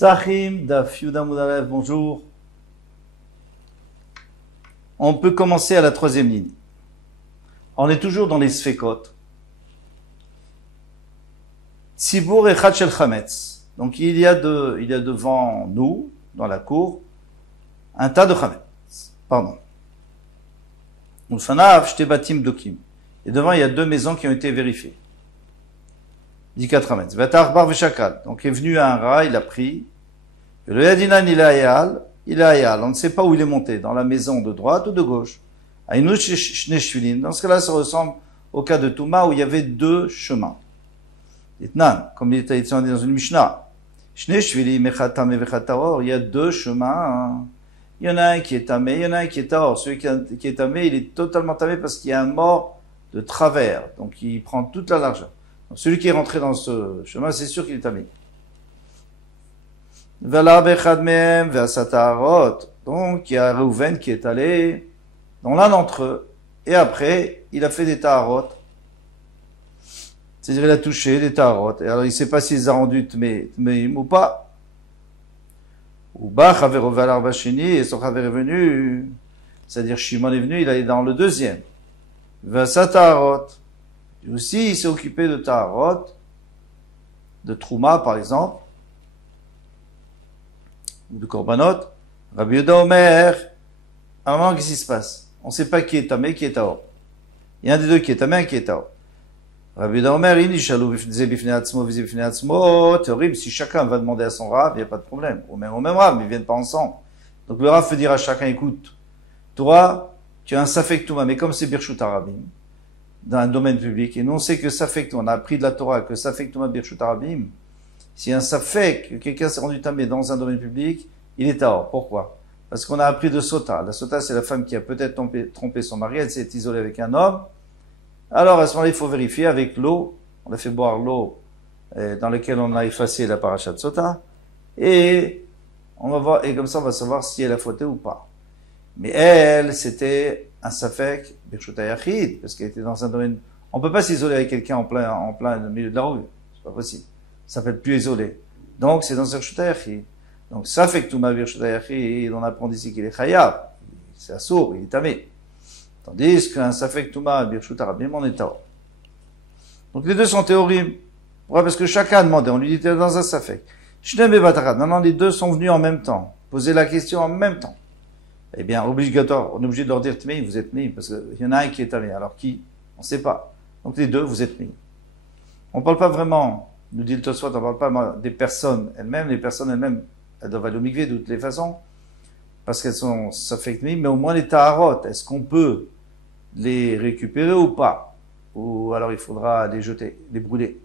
Sahim Daf Yuda Mudalev, bonjour. On peut commencer à la troisième ligne. On est toujours dans les Sfekot. Tzibur Echad Shel Chametz. Donc il y a devant nous, dans la cour, un tas de Chametz. Pardon. Ulfanav Shte Batim Dokim. Et devant, il y a deux maisons qui ont été vérifiées. Dikat Chametz. Vatar Bar Veshakal. Donc il est venu à un rat, il a pris. Et le Yadinan il est Ayal. On ne sait pas où il est monté, dans la maison de droite ou de gauche. Aïnouch Shneshvilin. Dans ce cas-là, ça ressemble au cas de Touma où il y avait deux chemins. Itnan, comme il était dit dans une Mishnah. Shneshvili Mechatame Vechataor. Il y a deux chemins. Il y en a un qui est tamé, il y en a un qui est taor. Celui qui est tamé, il est totalement tamé parce qu'il y a un mort de travers. Donc il prend toute la largeur. Donc, celui qui est rentré dans ce chemin, c'est sûr qu'il est tamé. Donc, il y a Reuven qui est allé dans l'un d'entre eux. Et après, il a fait des taharot. C'est-à-dire, il a touché des taharot. Et alors, il ne sait pas s'il les a rendus tmeim ou pas. Ou bah, Chaver Ovalar Bachini, et son Chaver est venu. C'est-à-dire, Shimon est venu, il est dans le deuxième. Vasa taharot. Lui aussi, il s'est occupé de taharot, de Trouma, par exemple, ou de Korbanot. Rabbi Yehuda Omer, à un moment, qu'est-ce qui se passe? On ne sait pas qui est tamé, qui est taor. Il y a un des deux qui est tamé, un qui est taor. Rabbi Yehuda Omer, il dit, horrible, si chacun va demander à son Rav, il n'y a pas de problème. Au même Rav, mais ils ne viennent pas ensemble. Donc le Rav peut dire à chacun, écoute, toi, tu as un Safek Touma, mais comme c'est Birshut Arabim, dans un domaine public, et nous on sait que Safek Touma, on a appris de la Torah que Safek Touma Birshut Arabim, si un Safek, quelqu'un s'est rendu tamé dans un domaine public, il est taor. Pourquoi? Parce qu'on a appris de Sota. La Sota, c'est la femme qui a peut-être trompé son mari, elle s'est isolée avec un homme. Alors, à ce moment-là, il faut vérifier avec l'eau. On a fait boire l'eau dans laquelle on a effacé la paracha de Sota. Et on va voir, et comme ça, on va savoir si elle a fauté ou pas. Mais elle, c'était un Safek Birshut Hayachid, parce qu'elle était dans un domaine. On peut pas s'isoler avec quelqu'un en plein milieu de la rue. C'est pas possible. Ça peut être plus isolé. Donc, c'est dans un Birshut Hayachid. Donc, ça fait que tout ma Birshut Hayachid, on apprend d'ici qu'il est Chayab. C'est assourd, il est tamé. Tandis qu'un Safek Touma Birshut Arabim, on est taor. Donc, les deux sont théories. Pourquoi? Parce que chacun a demandé. On lui dit, t'es dans un Safek. Shnem et Batarat. Maintenant, les deux sont venus en même temps. Poser la question en même temps. Eh bien, obligatoire. On est obligé de leur dire, Tmeim, vous êtes Tmeim. Parce qu'il y en a un qui est tamé. Alors qui? On ne sait pas. Donc, les deux, vous êtes Tmeim. On ne parle pas vraiment, nous dit le Tosfot, on ne parle pas des personnes elles-mêmes. Les personnes elles-mêmes, elles doivent aller au mikvé de toutes les façons. Parce qu'elles sont Safek Tmeim. Mais au moins les taharot, est-ce qu'on peut les récupérer ou pas? Ou alors il faudra les jeter, les brûler.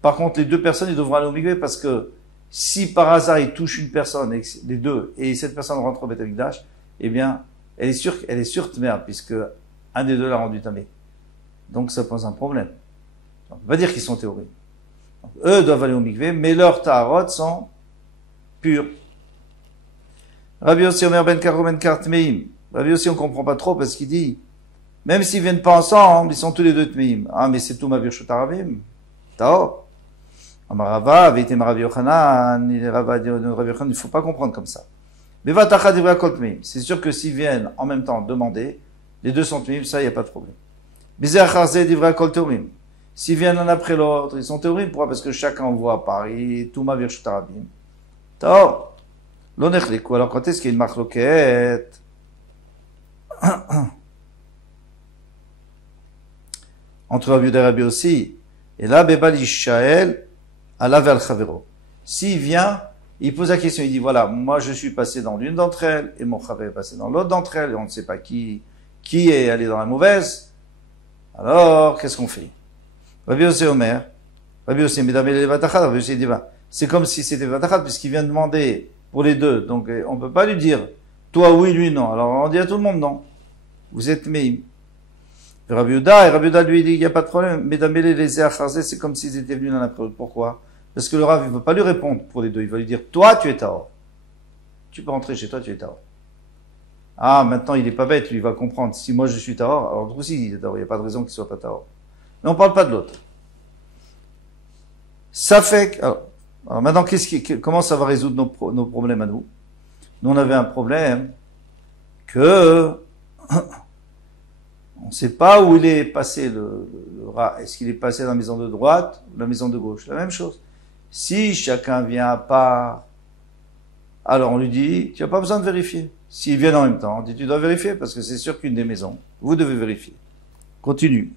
Par contre, les deux personnes, ils devront aller au mikvé parce que si par hasard ils touchent une personne, les deux, et cette personne rentre au Beth Amikdash, eh bien, elle est sûre Tmea, puisque un des deux l'a rendu tamé. Donc ça pose un problème. On ne peut pas dire qu'ils sont théories. Donc, eux doivent aller au mikvé, mais leurs taharot sont purs. Rabbi Yossi Omer ben Karo ben Kartmeim. Rabbi Yossi, on comprend pas trop parce qu'il dit, même s'ils viennent pas ensemble, ils sont tous les deux Tmeim. Ah, mais c'est tout ma Birshut Arabim. Taor. Amarava, Veitem Rabbi Yochanan, il ne faut pas comprendre comme ça. C'est sûr que s'ils viennent en même temps demander, les deux sont Tmeim, ça, il n'y a pas de problème. S'ils viennent l'un après l'autre, ils sont théories. Pourquoi? Parce que chacun voit à Paris, tout ma Birshut Arabim. Taor. L'onechliku. Alors, quand est-ce qu'il y a une marloquette? Entre Rabbi Yehuda et Rabbi Yossi. Et là, Bebal Yishael, Allah vers Chavero. S'il vient, il pose la question, il dit, voilà, moi je suis passé dans l'une d'entre elles, et mon Chaver est passé dans l'autre d'entre elles, et on ne sait pas qui est allé dans la mauvaise. Alors, qu'est-ce qu'on fait? Rabbi Yossi Omer, Rabbi Yossi, mesdames et Vatachat, Rabbi Yossi dit, c'est comme si c'était Vatachat, puisqu'il vient demander pour les deux. Donc, on ne peut pas lui dire, toi oui, lui non. Alors, on dit à tout le monde non. Vous êtes Meim. Rabbi Yehuda lui dit, il n'y a pas de problème. Mesdames, les Echarzé, c'est comme s'ils étaient venus l'un après l'autre. Pourquoi? Parce que le Rav, il ne veut pas lui répondre pour les deux. Il va lui dire, toi, tu es Taor. Tu peux rentrer chez toi, tu es Taor. Ah, maintenant, il n'est pas bête, lui, il va comprendre. Si moi, je suis Taor, alors l'autre aussi, il est Taor. Il n'y a pas de raison qu'il ne soit pas Taor. Mais on ne parle pas de l'autre. Ça fait que, alors, Alors maintenant, comment ça va résoudre nos problèmes à nous? Nous, on avait un problème que on ne sait pas où il est passé le rat. Est-ce qu'il est passé dans la maison de droite ou la maison de gauche? La même chose. Si chacun vient à part, alors on lui dit, tu n'as pas besoin de vérifier. S'ils viennent en même temps, on dit, tu dois vérifier parce que c'est sûr qu'une des maisons, vous devez vérifier. Continue.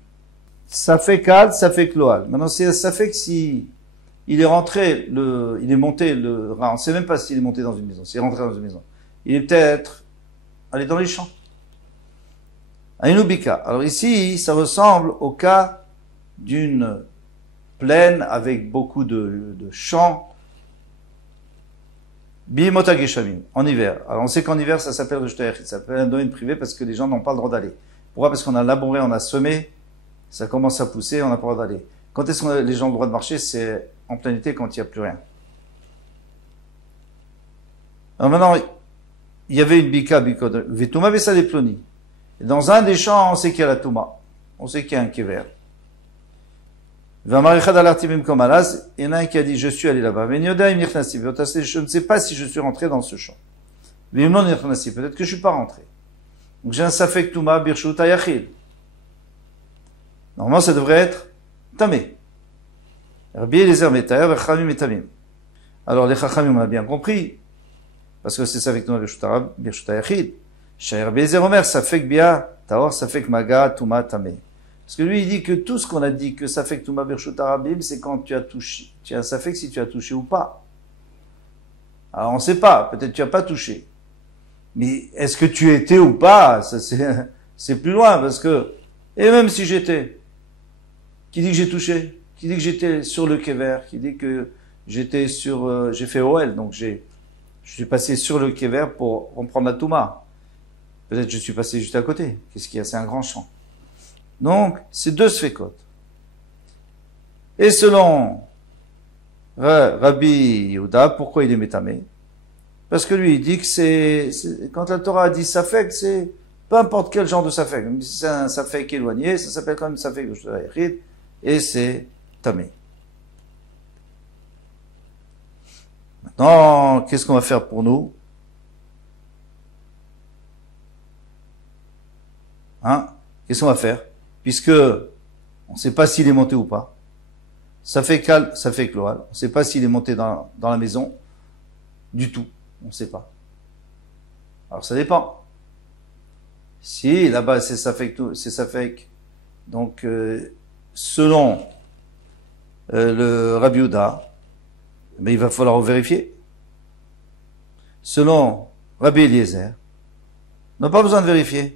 Ça fait Kad, ça fait Kloal. Maintenant, ça fait que si il est rentré, il est monté le rat, on ne sait même pas s'il est monté dans une maison, s'il est rentré dans une maison. Il est peut-être allé dans les champs. Aïnoubika. Alors ici, ça ressemble au cas d'une plaine avec beaucoup de champs. Bimota Geshamim, en hiver. Alors on sait qu'en hiver, ça s'appelle Rishtayer, ça s'appelle un domaine privé parce que les gens n'ont pas le droit d'aller. Pourquoi? Parce qu'on a labouré, on a semé, ça commence à pousser, on n'a pas le droit d'aller. Quand est-ce que les gens ont le droit de marcher? C'est en plein été quand il n'y a plus rien. Alors maintenant, il y avait une bika, Vetuma Vesa des Ploni. Dans un des champs, on sait qu'il y a la Touma. On sait qu'il y a un kever. Il y en a un qui a dit, je suis allé là-bas. Je ne sais pas si je suis rentré dans ce champ. Peut-être que je ne suis pas rentré. Donc j'ai un safek Touma, Birshut Ayachid. Normalement, ça devrait être Tamé. Rabbi Eliezer Metayer, Chachamim et Tamim. Alors les Chachamim, on a bien compris. Parce que c'est safek Touma, Birshut Ayachid. Rabbi Eliezer Omer, safek Bia, Taor, safek Maga, Touma, Tamé. Parce que lui, il dit que tout ce qu'on a dit, que ça fait que Touma Birshut Arabim, c'est quand tu as touché. Ça fait que si tu as touché ou pas. Alors on ne sait pas, peut-être tu n'as pas touché. Mais est-ce que tu étais ou pas? Ça c'est plus loin, parce que, et même si j'étais, qui dit que j'ai touché? Qui dit que j'étais sur le kever? Qui dit que j'étais sur, j'ai fait OL, donc je suis passé sur le kever pour reprendre la Touma. Peut-être je suis passé juste à côté. Qu'est-ce qu'il y a? C'est un grand champ. Donc, c'est deux sfekot. Et selon Rabbi Yehuda, pourquoi il est métamé? Parce que lui, il dit que quand la Torah a dit safek, c'est peu importe quel genre de safek. Même si c'est un safek éloigné, ça s'appelle quand même safek et c'est tamé. Maintenant, qu'est-ce qu'on va faire pour nous? Qu'est-ce qu'on va faire? Puisque on ne sait pas s'il est monté ou pas. Ça fait Kloal. On ne sait pas s'il est monté dans la maison du tout. On ne sait pas. Alors ça dépend. Si là-bas c'est Safek, donc selon le Rabbi Yehuda, mais il va falloir vérifier. Selon Rabbi Eliezer, on n'a pas besoin de vérifier.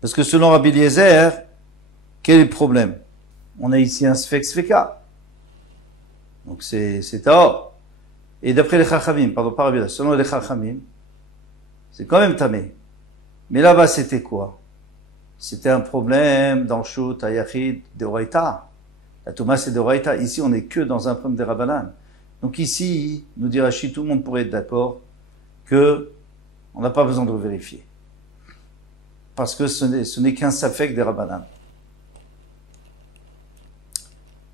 Parce que selon Rabbi Eliezer, quel est le problème? On a ici un Sfek Sfeka. Donc c'est Taor. Et d'après les Chachamim, pardon, pas Rabbi Eliezer, selon les Chachamim, c'est quand même Tamé. Mais là-bas, c'était quoi? C'était un problème dans Shut, Ayachid, de Oraita. La Touma, c'est de Oraita. Ici, on n'est que dans un problème de Rabbanan. Donc ici, nous dit Rachid, tout le monde pourrait être d'accord que on n'a pas besoin de vérifier. Parce que ce n'est qu'un safek des Rabbanan.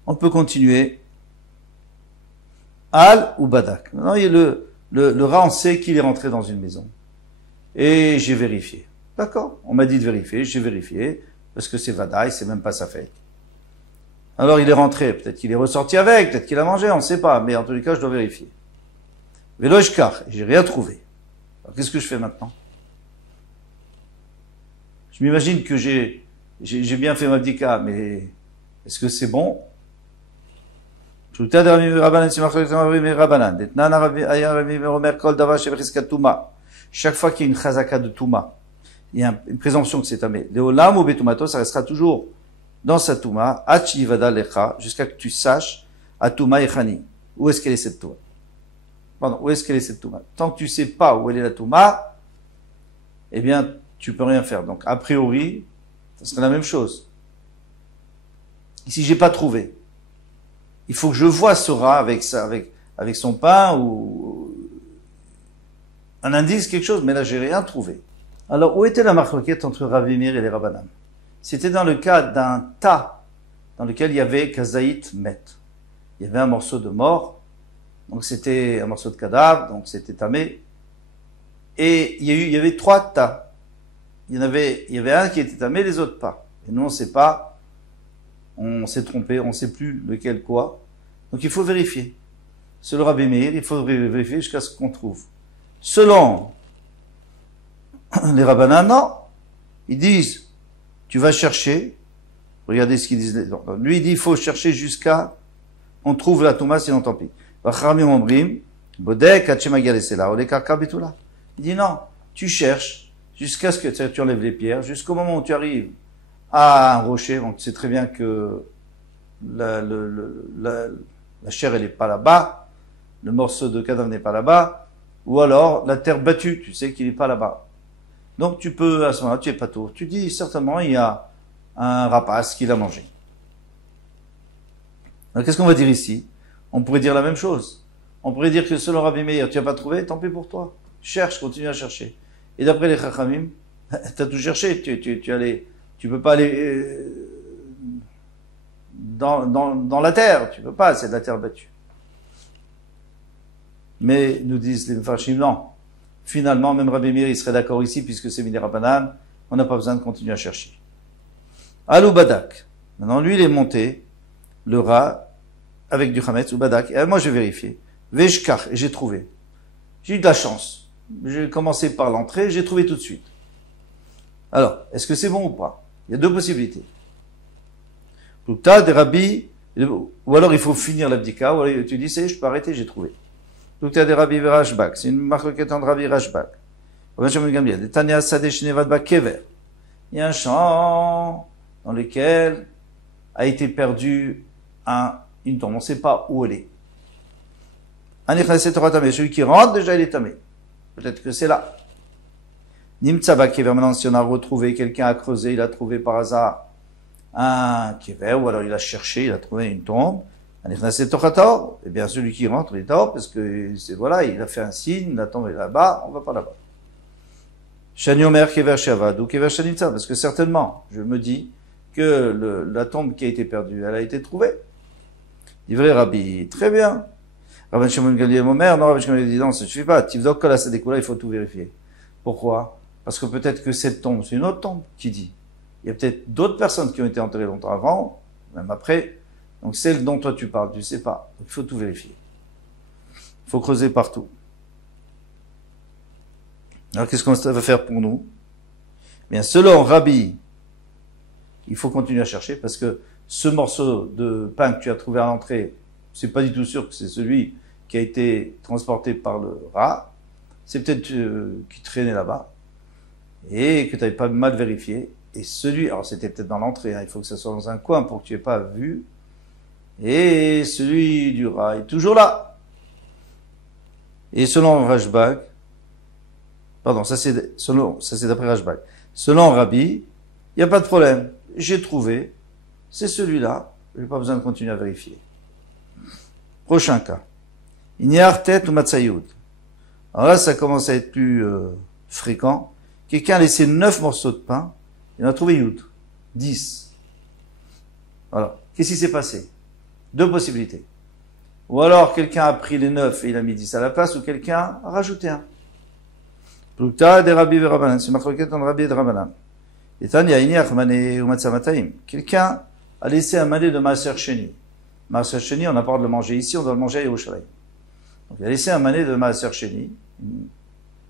On peut continuer. Al ou Badak. Maintenant, il y a le rat, on sait qu'il est rentré dans une maison. Et j'ai vérifié. D'accord, on m'a dit de vérifier, j'ai vérifié, parce que c'est Vadaï, c'est même pas safek. Alors il est rentré, peut-être qu'il est ressorti avec, peut-être qu'il a mangé, on ne sait pas, mais en tous les cas, je dois vérifier. Veloshkar, j'ai rien trouvé. Alors qu'est-ce que je fais maintenant? Je m'imagine que j'ai bien fait ma bdika, mais est-ce que c'est bon? Chaque fois qu'il y a une chazaka de Touma, il y a une présomption que c'est tamé. Léolam ou betumato, ça restera toujours dans sa Touma, achi vada lecha, jusqu'à que tu saches, à Touma echani. Où est-ce qu'elle est cette Touma? Pardon, où est-ce qu'elle est cette Touma? Tant que tu sais pas où elle est la Touma, eh bien, tu peux rien faire. Donc, a priori, ça serait la même chose. Ici, j'ai pas trouvé. Il faut que je vois ce rat avec son pain ou un indice, quelque chose, mais là, j'ai rien trouvé. Alors, où était la marloquette entre Rav Meir et les Rabbanan? C'était dans le cas d'un tas dans lequel il y avait kazaït met. Il y avait un morceau de mort, donc c'était un morceau de cadavre, donc c'était tamé. Et il y avait 3 tas. Il y avait un qui était tamé, les autres pas. Et nous, on sait pas, on s'est trompé, on sait plus lequel quoi. Donc il faut vérifier. Selon Rabbi Meir, il faut vérifier jusqu'à ce qu'on trouve. Selon les rabbinans, non. Ils disent, tu vas chercher, regardez ce qu'ils disent. Lui, il dit, il faut chercher jusqu'à, on trouve la Touma, sinon tant pis. Il dit non, tu cherches jusqu'à ce que tu enlèves les pierres, jusqu'au moment où tu arrives à un rocher, donc tu sais très bien que la chair elle n'est pas là-bas, le morceau de cadavre n'est pas là-bas, ou alors la terre battue, tu sais qu'il n'est pas là-bas. Donc tu peux, à ce moment-là, tu es pas tôt. Tu dis certainement il y a un rapace qui l'a mangé. Alors qu'est-ce qu'on va dire ici? On pourrait dire la même chose. On pourrait dire que selon Rabbi Meir, tu n'as pas trouvé, tant pis pour toi. Cherche, continue à chercher. Et d'après les Chachamim, tu as tout cherché, tu peux pas aller dans la terre, tu peux pas, c'est de la terre battue. Mais nous disent les Mfarshim, non. Finalement, même Rabbi Meir, il serait d'accord ici, puisque c'est Midei Rabbanan, on n'a pas besoin de continuer à chercher. Alou Badak. Maintenant, lui, il est monté, le rat, avec du Hametz ou Badak. Et moi, j'ai vérifié. Veshkar, et j'ai trouvé. J'ai eu de la chance. J'ai commencé par l'entrée, j'ai trouvé tout de suite. Alors, est-ce que c'est bon ou pas? Il y a 2 possibilités. Plutôt des rabbis, ou alors il faut finir l'abdika, ou alors tu dis, je peux arrêter, j'ai trouvé. Plutôt des rabbis Rashbak, c'est une marque qui est en rabbi Rashbak. Il y a un champ dans lequel a été perdu une tombe. On ne sait pas où elle est. Celui qui rentre, déjà, il est tamé. Peut-être que c'est là. Nimtzaba kever, maintenant, si on a retrouvé, quelqu'un a creusé, il a trouvé par hasard un kever, ou alors il a cherché, il a trouvé une tombe. Eh bien, celui qui rentre, il est tort, parce que voilà, il a fait un signe, la tombe est là-bas, on va pas là-bas. Shanyomer kever shavad, ou kever shanimtza, parce que certainement, je me dis que la tombe qui a été perdue, elle a été trouvée. Livré Rabbi, très bien. Rabbi Shimon Gamliel Omer, non, Rabbi Shimon Gamliel dit non, ça ne suffit pas. Tivdok kol hasadekula, il faut tout vérifier. Pourquoi? Parce que peut-être que cette tombe, c'est une autre tombe qui dit. Il y a peut-être d'autres personnes qui ont été enterrées longtemps avant, même après. Donc celle dont toi tu parles, tu sais pas. Donc il faut tout vérifier. Il faut creuser partout. Alors qu'est-ce qu'on va faire pour nous? Bien, selon Rabbi, il faut continuer à chercher parce que ce morceau de pain que tu as trouvé à l'entrée, c'est pas du tout sûr que c'est celui qui a été transporté par le rat. C'est peut-être qui traînait là-bas et que tu n'avais pas mal vérifié. Et alors c'était peut-être dans l'entrée, hein, il faut que ça soit dans un coin pour que tu aies pas vu. Et celui du rat est toujours là. Et selon Rashbag, pardon, ça c'est d'après Rashbag. Selon Rabbi, il n'y a pas de problème. J'ai trouvé, c'est celui-là. Je n'ai pas besoin de continuer à vérifier. Prochain cas. Inyartet ou Matsayoud. Alors là, ça commence à être plus fréquent. Quelqu'un a laissé 9 morceaux de pain, il en a trouvé Youd. 10. Voilà. Qu'est-ce qui s'est passé? 2 possibilités. Ou alors, quelqu'un a pris les 9 et il a mis 10 à la place, ou quelqu'un a rajouté un. Plukta de Rabbi Verabanan. C'est marqué en Rabbi et Rabanan. Et Tanya, Inyach, Mané ou Matsamataim. Quelqu'un a laissé un mané de Maaser Sheni. Maaser Sheni, on n'a pas le manger ici, on doit le manger à Yerushalayim. Donc, il a laissé un mané de Maaser Sheni, une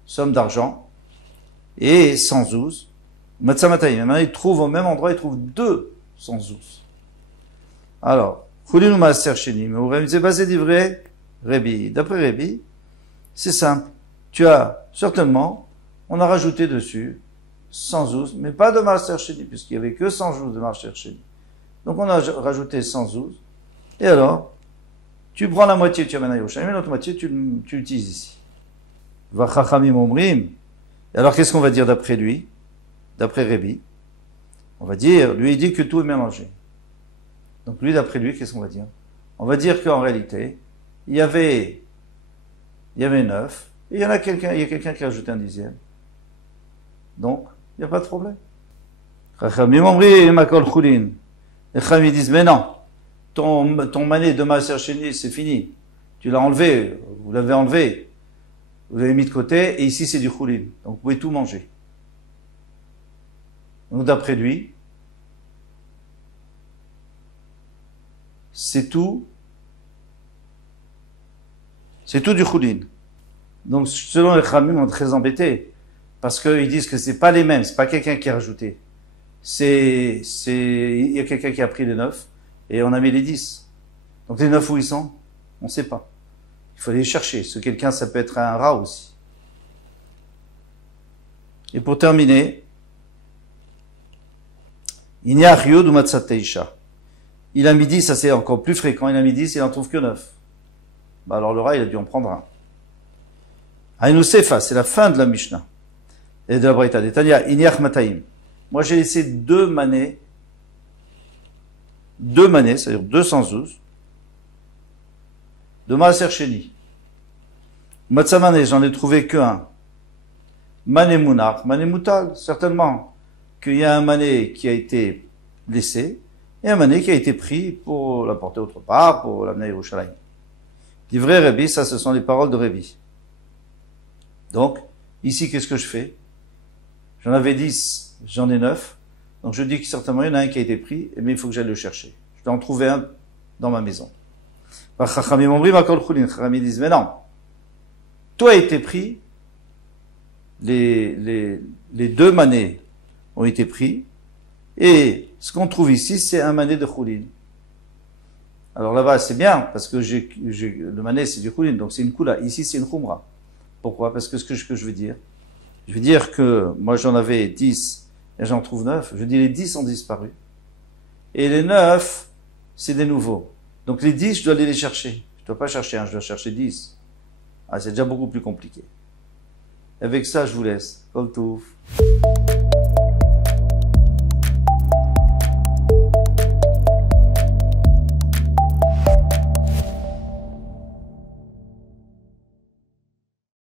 somme d'argent, et 100 zouz. Matsamataim. Maintenant, il trouve au même endroit, il trouve 2 100 zouz. Alors, Choulinu Maaser Sheni, mais Ourem, c'est basé d'ivré, Rébi. D'après Rébi, c'est simple. Tu as, certainement, on a rajouté dessus 100 zouz, mais pas de Maaser Sheni, puisqu'il n'y avait que 100 zouz de Maaser Sheni. Donc, on a rajouté 100 zouz. Et alors, tu prends la moitié, tu amènes à Yerushalayim, et l'autre moitié, tu l'utilises ici. Vachachamim omrim. Et alors, qu'est-ce qu'on va dire d'après lui? D'après Rébi? On va dire, lui, il dit que tout est mélangé. Donc, lui, d'après lui, qu'est-ce qu'on va dire? On va dire qu'en réalité, il y avait 9, et il y a quelqu'un qui a ajouté un 10e. Donc, il n'y a pas de problème. Chachamim omri makol chulin. Les Chachamim disent, mais non, ton mané de Maaser Sheni, c'est fini. Tu l'as enlevé, vous l'avez enlevé, vous l'avez mis de côté, et ici c'est du chulin. Donc vous pouvez tout manger. Donc d'après lui, c'est tout du chulin. Donc selon les Chachamim, on est très embêtés, parce qu'ils disent que c'est pas les mêmes, c'est pas quelqu'un qui a rajouté. Il y a quelqu'un qui a pris les 9, et on a mis les 10. Donc les 9 où ils sont? On ne sait pas. Il faut aller les chercher. Ce quelqu'un, ça peut être un rat aussi. Et pour terminer, il n'y a Ryod ou Matzateisha. Il a mis 10, ça c'est encore plus fréquent, il a mis 10, il n'en trouve que 9. Bah alors le rat, il a dû en prendre un. Aïnou Sefa, c'est la fin de la Mishnah. Et de la Braïta. Détania, Inyach Mataim. Moi j'ai laissé deux manées, c'est-à-dire 212, de Maaser Sheni. Matzamane, j'en ai trouvé qu'un. Mané Mounar, Mané Moutal, certainement qu'il y a un mané qui a été laissé, et un mané qui a été pris pour l'apporter autre part, pour l'amener à Yerushalayim. Dit vrai Rébi, ça ce sont les paroles de Rébi. Donc, ici qu'est-ce que je fais? J'en avais 10, j'en ai 9, donc je dis que certainement il y en a un qui a été pris, mais il faut que j'aille le chercher. Je dois en trouver un dans ma maison. Chachamim disent, mais non, tout a été pris, les deux manés ont été pris, et ce qu'on trouve ici, c'est un mané de choulin. Alors là-bas, c'est bien, parce que le mané, c'est du choulin, donc c'est une koula. Ici, c'est une khumra. Pourquoi? Parce que ce que je veux dire, que moi j'en avais 10, et j'en trouve 9, je dis les 10 ont disparu. Et les 9, c'est des nouveaux. Donc les 10, je dois aller les chercher. Je ne dois pas chercher un, je dois chercher 10. Ah, c'est déjà beaucoup plus compliqué. Avec ça, je vous laisse. Kol touf.